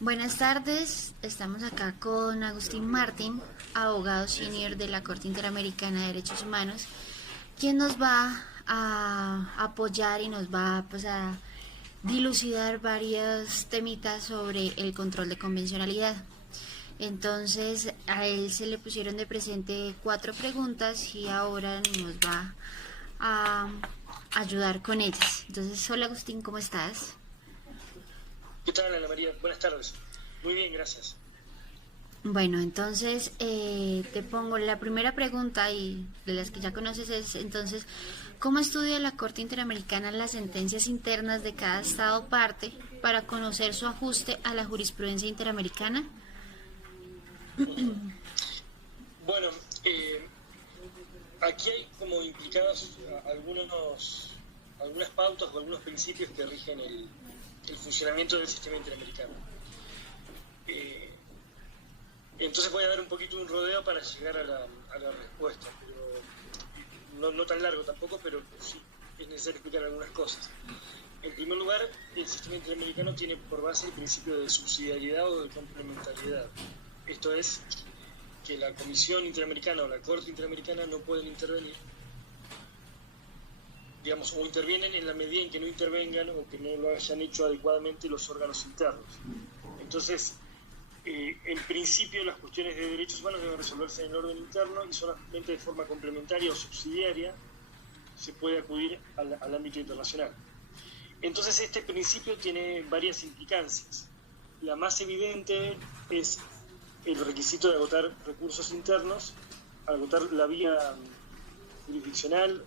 Buenas tardes, estamos acá con Agustín Martín, abogado senior de la Corte Interamericana de Derechos Humanos, quien nos va a apoyar y nos va pues, a dilucidar varios temitas sobre el control de convencionalidad. Entonces a él se le pusieron de presente 4 preguntas y ahora nos va a ayudar con ellas. Entonces, hola Agustín, ¿cómo estás? ¿Qué tal, Ana María? Buenas tardes. Muy bien, gracias. Bueno, entonces te pongo la primera pregunta y de las que ya conoces es entonces, ¿cómo estudia la Corte Interamericana las sentencias internas de cada estado parte para conocer su ajuste a la jurisprudencia interamericana? Bueno, aquí hay como implicados algunas pautas o algunos principios que rigen el funcionamiento del sistema interamericano. Entonces voy a dar un poquito un rodeo para llegar a la respuesta, pero no tan largo tampoco, pero sí es necesario explicar algunas cosas. En primer lugar, el sistema interamericano tiene por base el principio de subsidiariedad o de complementariedad. Esto es, que la Comisión Interamericana o la Corte Interamericana no pueden intervenir, digamos, o intervienen en la medida en que no intervengan o que no lo hayan hecho adecuadamente los órganos internos. Entonces, en principio las cuestiones de derechos humanos deben resolverse en el orden interno y solamente de forma complementaria o subsidiaria se puede acudir al ámbito internacional. Entonces este principio tiene varias implicancias. La más evidente es el requisito de agotar recursos internos, agotar la vía jurisdiccional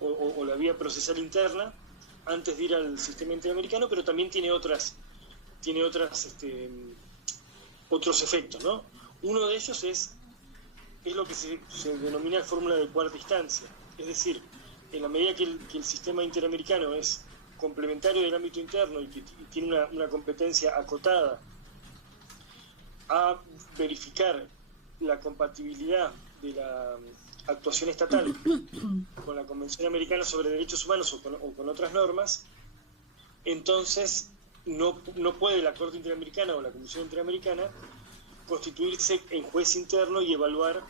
o la vía procesal interna antes de ir al sistema interamericano, pero también tiene otros efectos, ¿no? Uno de ellos es lo que se denomina fórmula de cuarta instancia, es decir, en la medida que el sistema interamericano es complementario del ámbito interno y que tiene una competencia acotada a verificar la compatibilidad de la actuación estatal con la Convención Americana sobre Derechos Humanos o con otras normas, entonces no puede la Corte Interamericana o la Comisión Interamericana constituirse en juez interno y evaluar,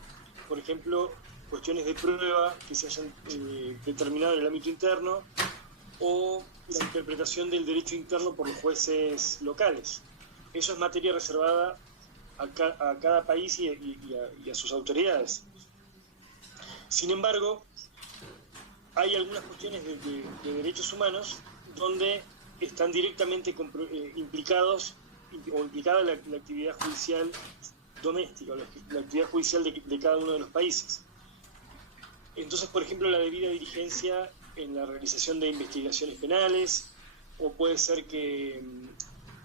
por ejemplo, cuestiones de prueba que se hayan determinado en el ámbito interno o la interpretación del derecho interno por los jueces locales. Eso es materia reservada a cada país y a sus autoridades. Sin embargo, hay algunas cuestiones de derechos humanos donde están directamente implicados o implicada la actividad judicial doméstica, o la actividad judicial de cada uno de los países. Entonces, por ejemplo, la debida diligencia en la realización de investigaciones penales, o puede ser que,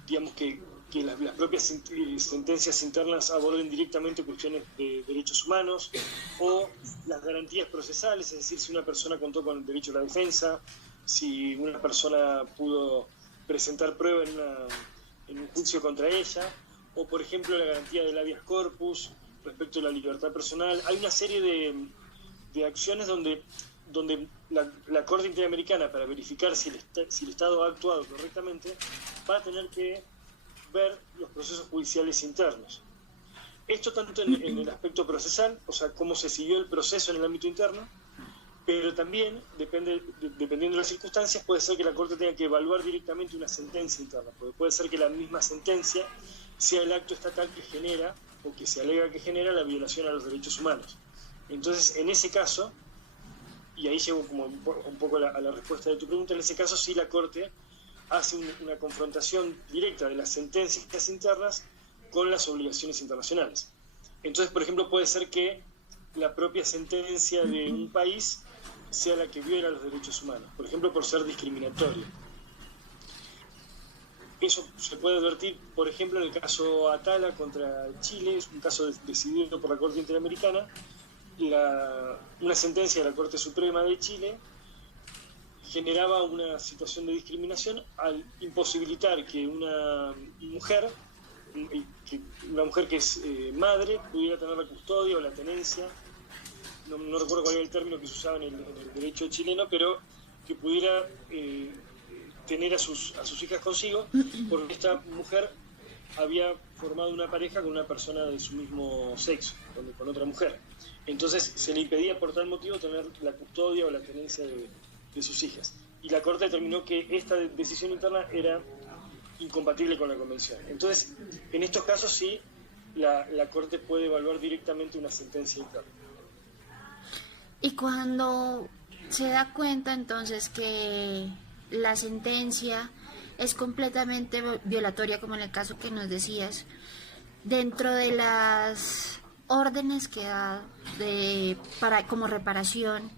digamos, que las propias sentencias internas aborden directamente cuestiones de derechos humanos, o las garantías procesales, es decir, si una persona contó con el derecho a la defensa, si una persona pudo presentar prueba en un juicio contra ella, o por ejemplo la garantía del habeas corpus respecto a la libertad personal. Hay una serie de acciones donde la Corte Interamericana, para verificar si el Estado ha actuado correctamente, va a tener que ver los procesos judiciales internos. Esto tanto en el aspecto procesal, o sea, cómo se siguió el proceso en el ámbito interno, pero también, dependiendo de las circunstancias, puede ser que la Corte tenga que evaluar directamente una sentencia interna, porque puede ser que la misma sentencia sea el acto estatal que genera, o que se alega que genera, la violación a los derechos humanos. Entonces, en ese caso, y ahí llego como un poco a la respuesta de tu pregunta, en ese caso sí la Corte hace una confrontación directa de las sentencias internas con las obligaciones internacionales. Entonces, por ejemplo, puede ser que la propia sentencia de un país sea la que viola los derechos humanos, por ejemplo, por ser discriminatoria. Eso se puede advertir, por ejemplo, en el caso Atala contra Chile, es un caso decidido por la Corte Interamericana. Una sentencia de la Corte Suprema de Chile generaba una situación de discriminación al imposibilitar que una mujer que es madre pudiera tener la custodia o la tenencia, no recuerdo cuál era el término que se usaba en el derecho chileno, pero que pudiera tener a sus hijas consigo, porque esta mujer había formado una pareja con una persona de su mismo sexo, con otra mujer. Entonces se le impedía por tal motivo tener la custodia o la tenencia de sus hijas. Y la Corte determinó que esta decisión interna era incompatible con la Convención. Entonces, en estos casos sí, la Corte puede evaluar directamente una sentencia interna. Y cuando se da cuenta entonces que la sentencia es completamente violatoria, como en el caso que nos decías, dentro de las órdenes que da como reparación,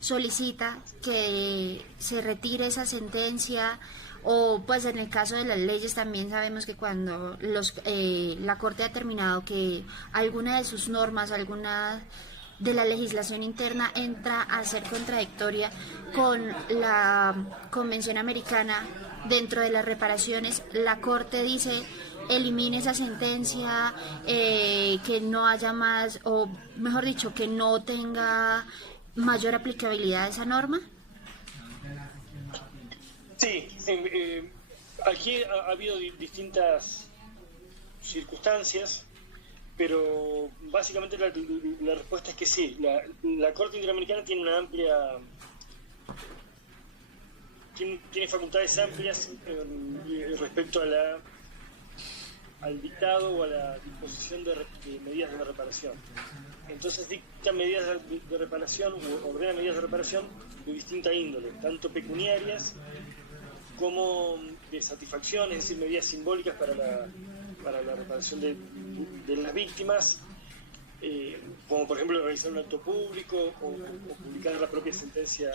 solicita que se retire esa sentencia, o pues en el caso de las leyes también sabemos que cuando la Corte ha determinado que alguna de sus normas, alguna de la legislación interna entra a ser contradictoria con la Convención Americana, dentro de las reparaciones, la Corte dice elimine esa sentencia, que no haya más, o mejor dicho, que no tenga mayor aplicabilidad a esa norma. Sí, aquí ha habido distintas circunstancias, pero básicamente la respuesta es que sí. La Corte Interamericana tiene una amplia... Tiene facultades amplias respecto al dictado o a la disposición de medidas de reparación. Entonces dicta medidas de reparación o ordena medidas de reparación de distinta índole, tanto pecuniarias como de satisfacción, es decir, medidas simbólicas para la reparación de las víctimas, como por ejemplo realizar un acto público o publicar la propia sentencia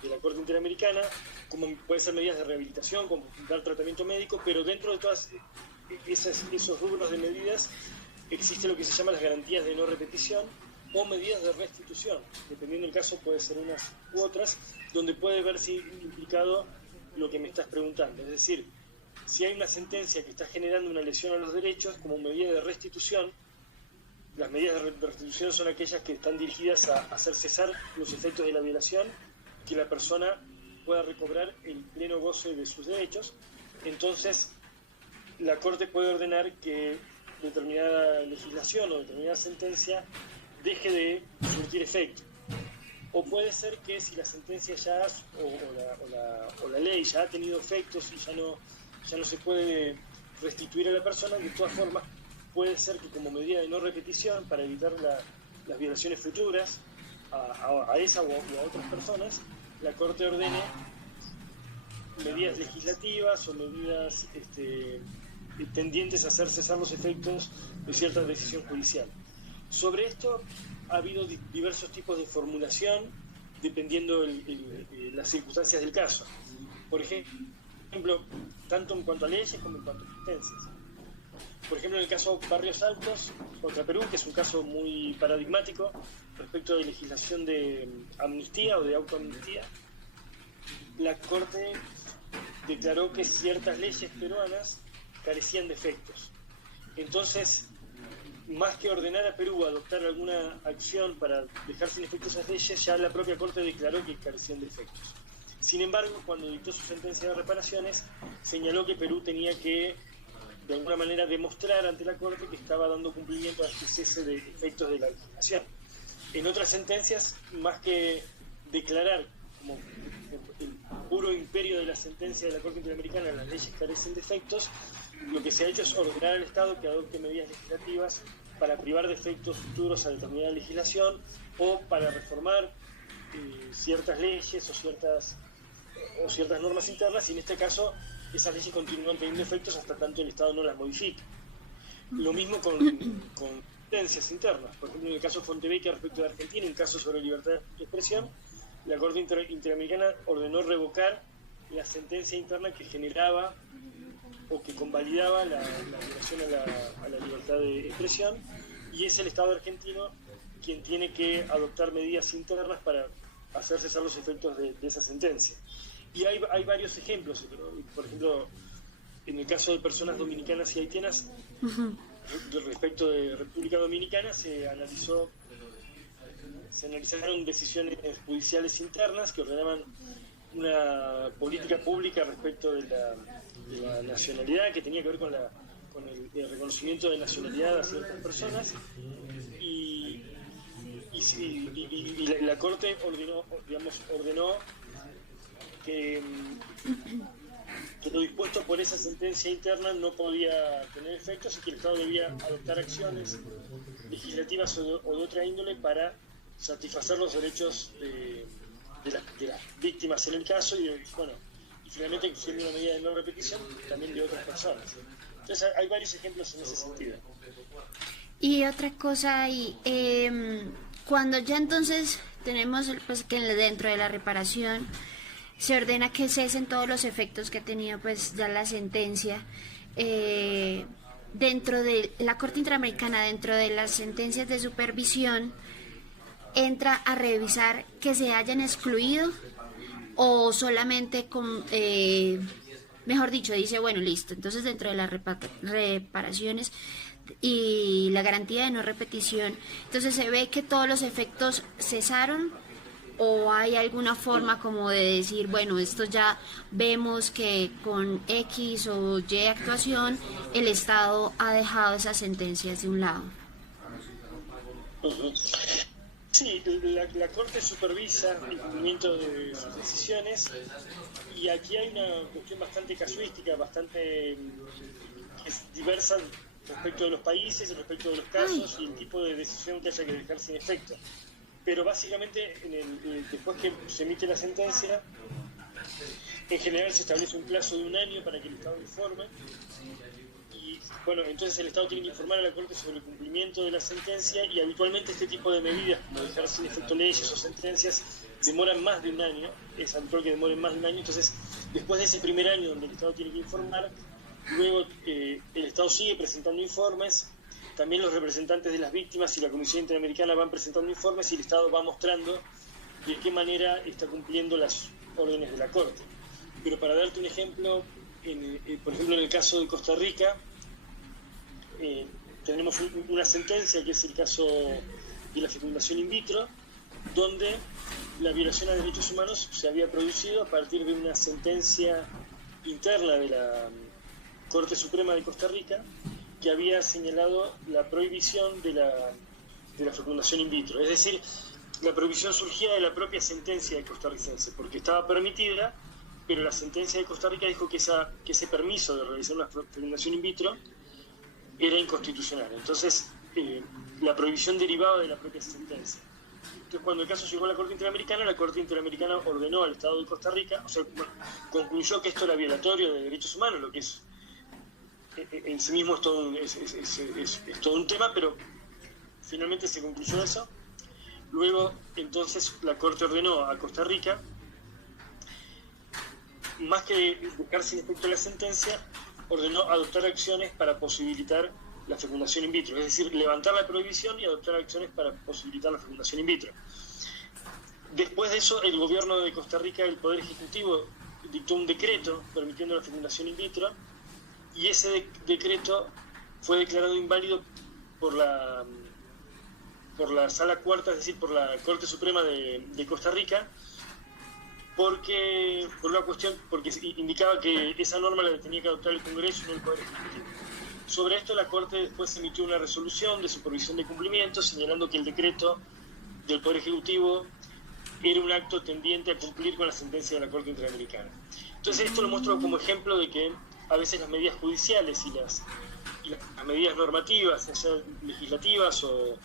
de la Corte Interamericana, como puede ser medidas de rehabilitación, como dar tratamiento médico, pero dentro de todas esos rubros de medidas existe lo que se llama las garantías de no repetición o medidas de restitución, dependiendo del caso puede ser unas u otras, donde puede verse implicado lo que me estás preguntando, es decir, si hay una sentencia que está generando una lesión a los derechos como medida de restitución. Las medidas de restitución son aquellas que están dirigidas a hacer cesar los efectos de la violación, que la persona pueda recobrar el pleno goce de sus derechos. Entonces la Corte puede ordenar que determinada legislación o determinada sentencia deje de surtir efecto. O puede ser que si la sentencia ya o la ley ya ha tenido efectos y ya no se puede restituir a la persona, de todas formas puede ser que como medida de no repetición, para evitar las violaciones futuras a esa o a otras personas, la Corte ordene medidas legislativas o medidas tendientes a hacer cesar los efectos de cierta decisión judicial. Sobre esto ha habido diversos tipos de formulación dependiendo las circunstancias del caso. Por ejemplo, tanto en cuanto a leyes como en cuanto a sentencias. Por ejemplo, en el caso Barrios Altos contra Perú, que es un caso muy paradigmático respecto de legislación de amnistía o de autoamnistía, la Corte declaró que ciertas leyes peruanas carecían de efectos. Entonces, más que ordenar a Perú a adoptar alguna acción para dejar sin efectos esas leyes, ya la propia Corte declaró que carecían de efectos. Sin embargo, cuando dictó su sentencia de reparaciones, señaló que Perú tenía que, de alguna manera, demostrar ante la Corte que estaba dando cumplimiento a este cese de efectos de la legislación. En otras sentencias, más que declarar como el puro imperio de la sentencia de la Corte Interamericana, las leyes carecen de efectos, lo que se ha hecho es ordenar al Estado que adopte medidas legislativas para privar de efectos futuros a determinada legislación o para reformar ciertas leyes o ciertas normas internas, y en este caso esas leyes continúan teniendo efectos hasta tanto el Estado no las modifique. Lo mismo con sentencias internas. Por ejemplo, en el caso Fontevecchia respecto de Argentina, un caso sobre libertad de expresión, la Corte Interamericana ordenó revocar la sentencia interna que generaba o que convalidaba la violación a la libertad de expresión, y es el Estado argentino quien tiene que adoptar medidas internas para hacer cesar los efectos de esa sentencia. Y hay varios ejemplos. Por ejemplo, en el caso de personas dominicanas y haitianas, respecto de República Dominicana, se analizaron decisiones judiciales internas que ordenaban una política pública respecto de la nacionalidad, que tenía que ver con la el reconocimiento de nacionalidad a ciertas personas y la Corte ordenó que lo dispuesto por esa sentencia interna no podía tener efectos y que el Estado debía adoptar acciones legislativas o de otra índole para satisfacer los derechos de las víctimas en el caso y finalmente siendo una medida de no repetición también de otras personas. Entonces hay varios ejemplos en ese sentido. Y otra cosa, cuando ya entonces tenemos pues que dentro de la reparación se ordena que cesen todos los efectos que tenía pues ya la sentencia, dentro de la Corte Interamericana, dentro de las sentencias de supervisión, entra a revisar que se hayan excluido o solamente mejor dicho, dice, bueno, listo, entonces dentro de las reparaciones y la garantía de no repetición, entonces se ve que todos los efectos cesaron o hay alguna forma como de decir, bueno, esto ya vemos que con X o Y actuación el Estado ha dejado esas sentencias de un lado. Uh-huh. Sí, la Corte supervisa el cumplimiento de sus decisiones y aquí hay una cuestión bastante casuística, bastante diversa respecto de los países, respecto de los casos y el tipo de decisión que haya que dejar sin efecto. Pero básicamente, después que se emite la sentencia, en general se establece un plazo de 1 año para que el Estado informe. Y bueno, entonces el Estado tiene que informar a la Corte sobre el cumplimiento de la sentencia y habitualmente este tipo de medidas, como dejar sin efecto leyes o sentencias, demoran más de 1 año. Es habitual que demoren más de 1 año. Entonces, después de ese primer año donde el Estado tiene que informar, luego el Estado sigue presentando informes. También los representantes de las víctimas y la Comisión Interamericana van presentando informes y el Estado va mostrando de qué manera está cumpliendo las órdenes de la Corte. Pero para darte un ejemplo, por ejemplo en el caso de Costa Rica, tenemos una sentencia que es el caso de la fecundación in vitro, donde la violación a derechos humanos se había producido a partir de una sentencia interna de la Corte Suprema de Costa Rica, que había señalado la prohibición de la fecundación in vitro. Es decir, la prohibición surgía de la propia sentencia de costarricense, porque estaba permitida, pero la sentencia de Costa Rica dijo que ese permiso de realizar una fecundación in vitro era inconstitucional. Entonces, la prohibición derivaba de la propia sentencia. Entonces, cuando el caso llegó a la Corte Interamericana ordenó al Estado de Costa Rica, concluyó que esto era violatorio de derechos humanos, lo que es en sí mismo es todo un tema, pero finalmente se concluyó eso. Luego, entonces, la Corte ordenó a Costa Rica, más que buscar sin efecto la sentencia, ordenó adoptar acciones para posibilitar la fecundación in vitro, es decir, levantar la prohibición y adoptar acciones para posibilitar la fecundación in vitro. Después de eso, el gobierno de Costa Rica, el Poder Ejecutivo, dictó un decreto permitiendo la fecundación in vitro, y ese decreto fue declarado inválido por la Sala Cuarta, es decir, por la Corte Suprema de Costa Rica, por una cuestión, porque indicaba que esa norma la tenía que adoptar el Congreso y no el Poder Ejecutivo. Sobre esto la Corte después emitió una resolución de supervisión de cumplimiento, señalando que el decreto del Poder Ejecutivo era un acto tendiente a cumplir con la sentencia de la Corte Interamericana. Entonces esto lo muestro como ejemplo de que a veces las medidas judiciales y las medidas normativas, ya sea legislativas o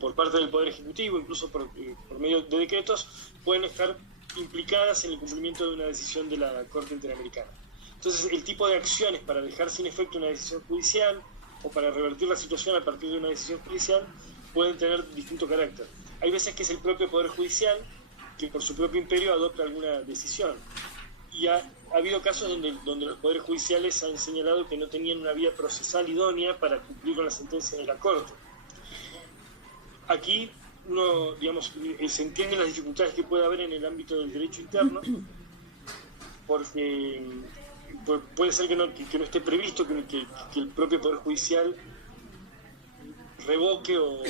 por parte del Poder Ejecutivo, incluso por medio de decretos, pueden estar implicadas en el cumplimiento de una decisión de la Corte Interamericana. Entonces, el tipo de acciones para dejar sin efecto una decisión judicial o para revertir la situación a partir de una decisión judicial pueden tener distinto carácter. Hay veces que es el propio Poder Judicial que por su propio imperio adopta alguna decisión. Y ha habido casos donde los poderes judiciales han señalado que no tenían una vía procesal idónea para cumplir con la sentencia de la Corte. Aquí se entienden las dificultades que puede haber en el ámbito del derecho interno, porque puede ser que no esté previsto que el propio Poder Judicial revoque o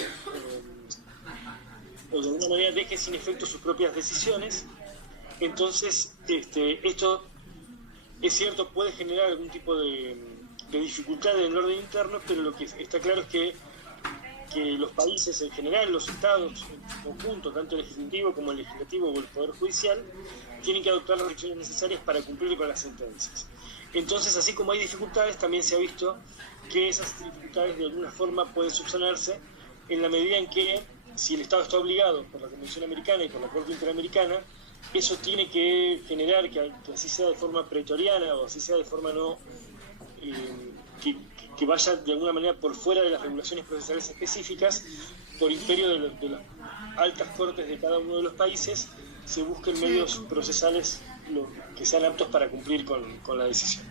de alguna manera deje sin efecto sus propias decisiones. Entonces, esto es cierto, puede generar algún tipo de dificultad en el orden interno, pero lo que está claro es que los países en general, los estados en conjunto, tanto el ejecutivo como el legislativo o el poder judicial, tienen que adoptar las acciones necesarias para cumplir con las sentencias. Entonces, así como hay dificultades, también se ha visto que esas dificultades de alguna forma pueden subsanarse en la medida en que, si el Estado está obligado por la Convención Americana y por la Corte Interamericana, eso tiene que generar que así sea de forma pretoriana o así sea de forma no que vaya de alguna manera por fuera de las regulaciones procesales específicas, por imperio de las altas cortes de cada uno de los países, se busquen medios procesales que sean aptos para cumplir con la decisión.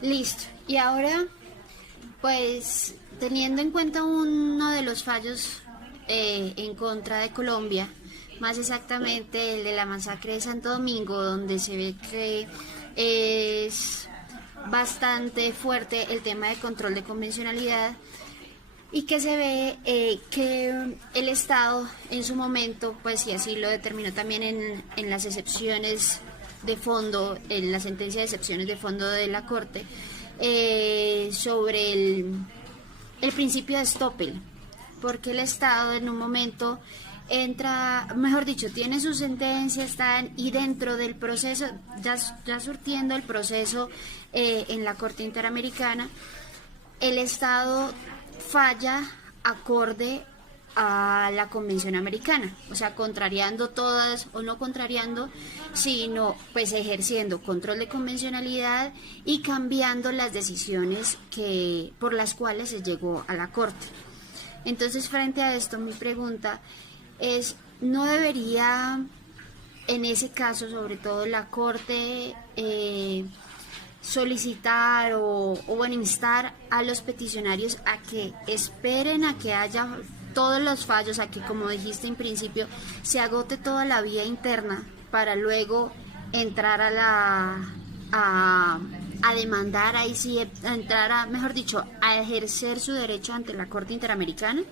Listo. Y ahora, pues, teniendo en cuenta uno de los fallos en contra de Colombia, más exactamente el de la masacre de Santo Domingo, donde se ve que es bastante fuerte el tema de control de convencionalidad y que se ve que el Estado en su momento, pues y así lo determinó también en las excepciones de fondo, en la sentencia de excepciones de fondo de la Corte, sobre el principio de Stoppel, porque el Estado en un momento entra, mejor dicho, tiene su sentencia, están y dentro del proceso, ya surtiendo el proceso en la Corte Interamericana, el Estado falla acorde a la Convención Americana, o sea, contrariando todas, o no contrariando, sino pues ejerciendo control de convencionalidad y cambiando las decisiones por las cuales se llegó a la Corte. Entonces, frente a esto, mi pregunta es, ¿no debería, en ese caso, sobre todo la Corte, solicitar o bueno, instar a los peticionarios a que esperen a que haya todos los fallos, a que, como dijiste en principio, se agote toda la vía interna para luego entrar a demandar, ahí sí, a entrar mejor dicho, a ejercer su derecho ante la Corte Interamericana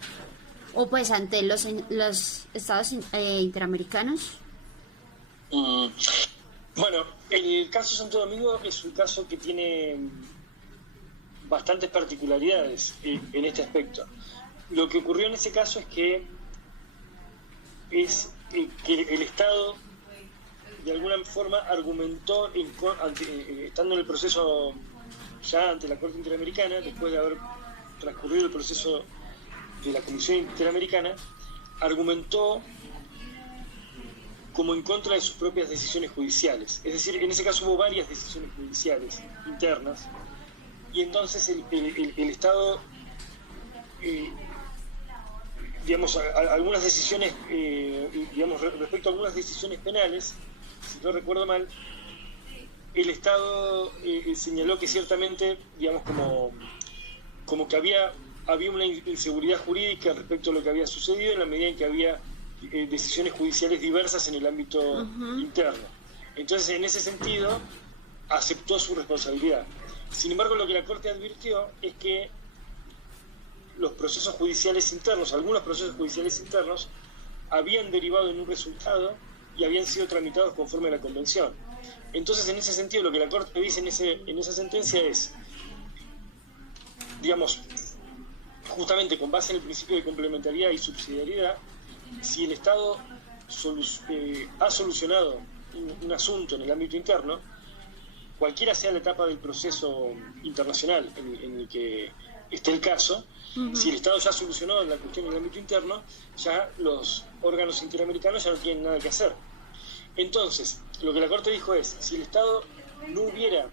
o pues ante los estados interamericanos? Bueno, el caso Santo Domingo es un caso que tiene bastantes particularidades en este aspecto. Lo que ocurrió en ese caso es que el Estado de alguna forma argumentó, estando en el proceso ya ante la Corte Interamericana, después de haber transcurrido el proceso de la Comisión Interamericana, argumentó como en contra de sus propias decisiones judiciales. Es decir, en ese caso hubo varias decisiones judiciales internas, y entonces el Estado, digamos, algunas decisiones, digamos, respecto a algunas decisiones penales, si no recuerdo mal, el Estado señaló que ciertamente, digamos, como que había una inseguridad jurídica respecto a lo que había sucedido en la medida en que había decisiones judiciales diversas en el ámbito interno. Entonces, en ese sentido, aceptó su responsabilidad. Sin embargo, lo que la Corte advirtió es que los procesos judiciales internos, algunos procesos judiciales internos, habían derivado en un resultado y habían sido tramitados conforme a la Convención. Entonces, en ese sentido, lo que la Corte dice en esa sentencia es, digamos, justamente con base en el principio de complementariedad y subsidiariedad, si el Estado ha solucionado un asunto en el ámbito interno, cualquiera sea la etapa del proceso internacional en el que esté el caso, si el Estado ya ha solucionado la cuestión en el ámbito interno, ya los órganos interamericanos ya no tienen nada que hacer. Entonces, lo que la Corte dijo es, si el Estado no hubiera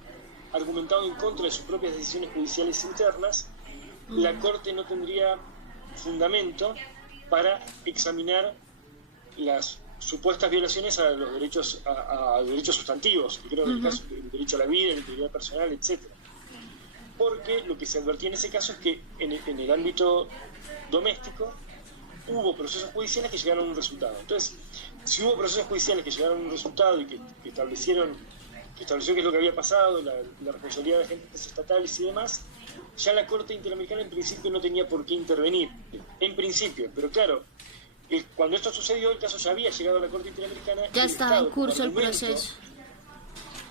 argumentado en contra de sus propias decisiones judiciales internas, la Corte no tendría fundamento para examinar las supuestas violaciones a los derechos a derechos sustantivos, que creo que en el caso del derecho a la vida, la integridad personal, etcétera. Porque lo que se advertía en ese caso es que en el ámbito doméstico hubo procesos judiciales que llegaron a un resultado. Entonces, si hubo procesos judiciales que llegaron a un resultado y que estableció qué es lo que había pasado, la responsabilidad de agentes estatales y demás, ya la Corte Interamericana en principio no tenía por qué intervenir, en principio, pero claro, cuando esto sucedió, el caso ya había llegado a la Corte Interamericana. Ya estaba en curso el proceso.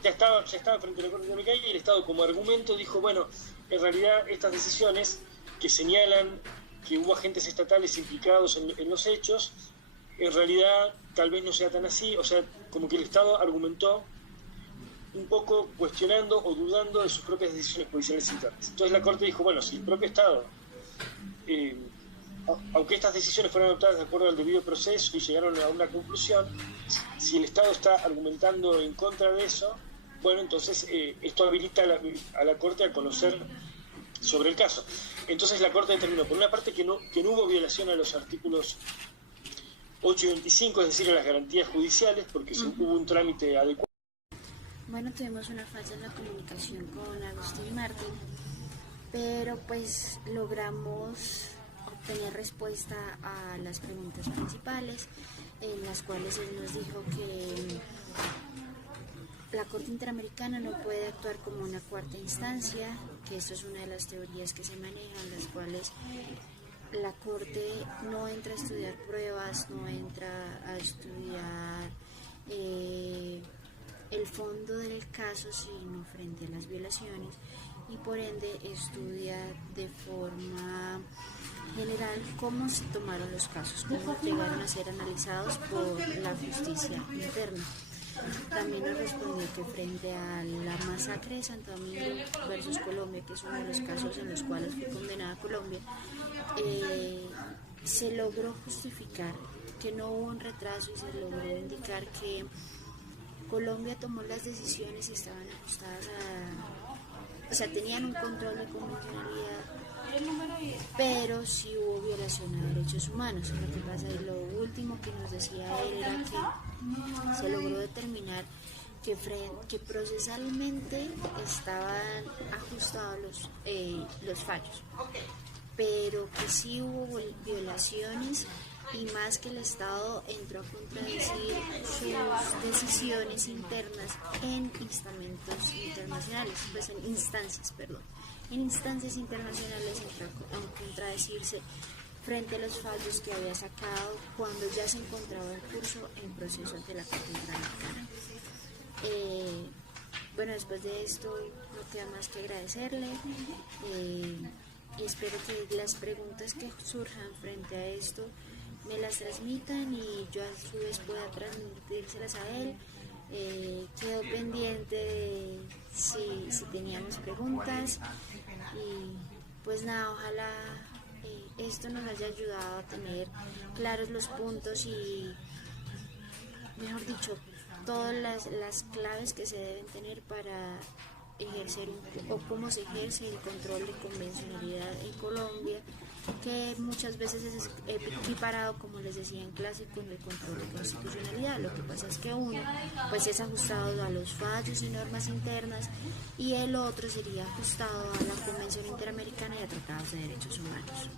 ya estaba frente a la Corte Interamericana y el Estado como argumento dijo, bueno, en realidad estas decisiones que señalan que hubo agentes estatales implicados en los hechos, en realidad tal vez no sea tan así, o sea, como que el Estado argumentó un poco cuestionando o dudando de sus propias decisiones judiciales internas. Entonces la Corte dijo, bueno, si el propio Estado, aunque estas decisiones fueron adoptadas de acuerdo al debido proceso y llegaron a una conclusión, si el Estado está argumentando en contra de eso, bueno, entonces esto habilita a la Corte a conocer sobre el caso. Entonces la Corte determinó, por una parte, que no hubo violación a los artículos 8 y 25, es decir, a las garantías judiciales, porque hubo un trámite adecuado. Bueno, tuvimos una falla en la comunicación con Agustín Martín, pero pues logramos obtener respuesta a las preguntas principales, en las cuales él nos dijo que la Corte Interamericana no puede actuar como una cuarta instancia, que esto es una de las teorías que se manejan, las cuales la Corte no entra a estudiar pruebas, no entra a estudiar el fondo del caso, sino frente a las violaciones, y por ende estudia de forma general cómo se tomaron los casos, cómo llegaron a ser analizados por la justicia interna. También nos respondió que frente a la masacre de Santo Domingo versus Colombia, que es uno de los casos en los cuales fue condenada Colombia, se logró justificar que no hubo un retraso y se logró indicar que Colombia tomó las decisiones y estaban ajustadas o sea, tenían un control de convencionalidad, pero sí hubo violación a derechos humanos. Lo que pasa y lo último que nos decía él era que se logró determinar que procesalmente estaban ajustados los fallos, pero que sí hubo violaciones, y más que el Estado entró a contradecir sus decisiones internas en instancias internacionales entró a contradecirse frente a los fallos que había sacado cuando ya se encontraba en curso en proceso ante la Corte Interamericana. Bueno, después de esto no queda más que agradecerle y espero que las preguntas que surjan frente a esto me las transmitan y yo a su vez pueda transmitírselas a él. Quedo pendiente de si teníamos preguntas y pues nada, ojalá esto nos haya ayudado a tener claros los puntos y, mejor dicho, todas las claves que se deben tener para ejercer o cómo se ejerce el control de convencionalidad en Colombia, que muchas veces es equiparado, como les decía en clase, con el control de constitucionalidad. Lo que pasa es que uno pues es ajustado a los fallos y normas internas y el otro sería ajustado a la Convención Interamericana y a tratados de derechos humanos.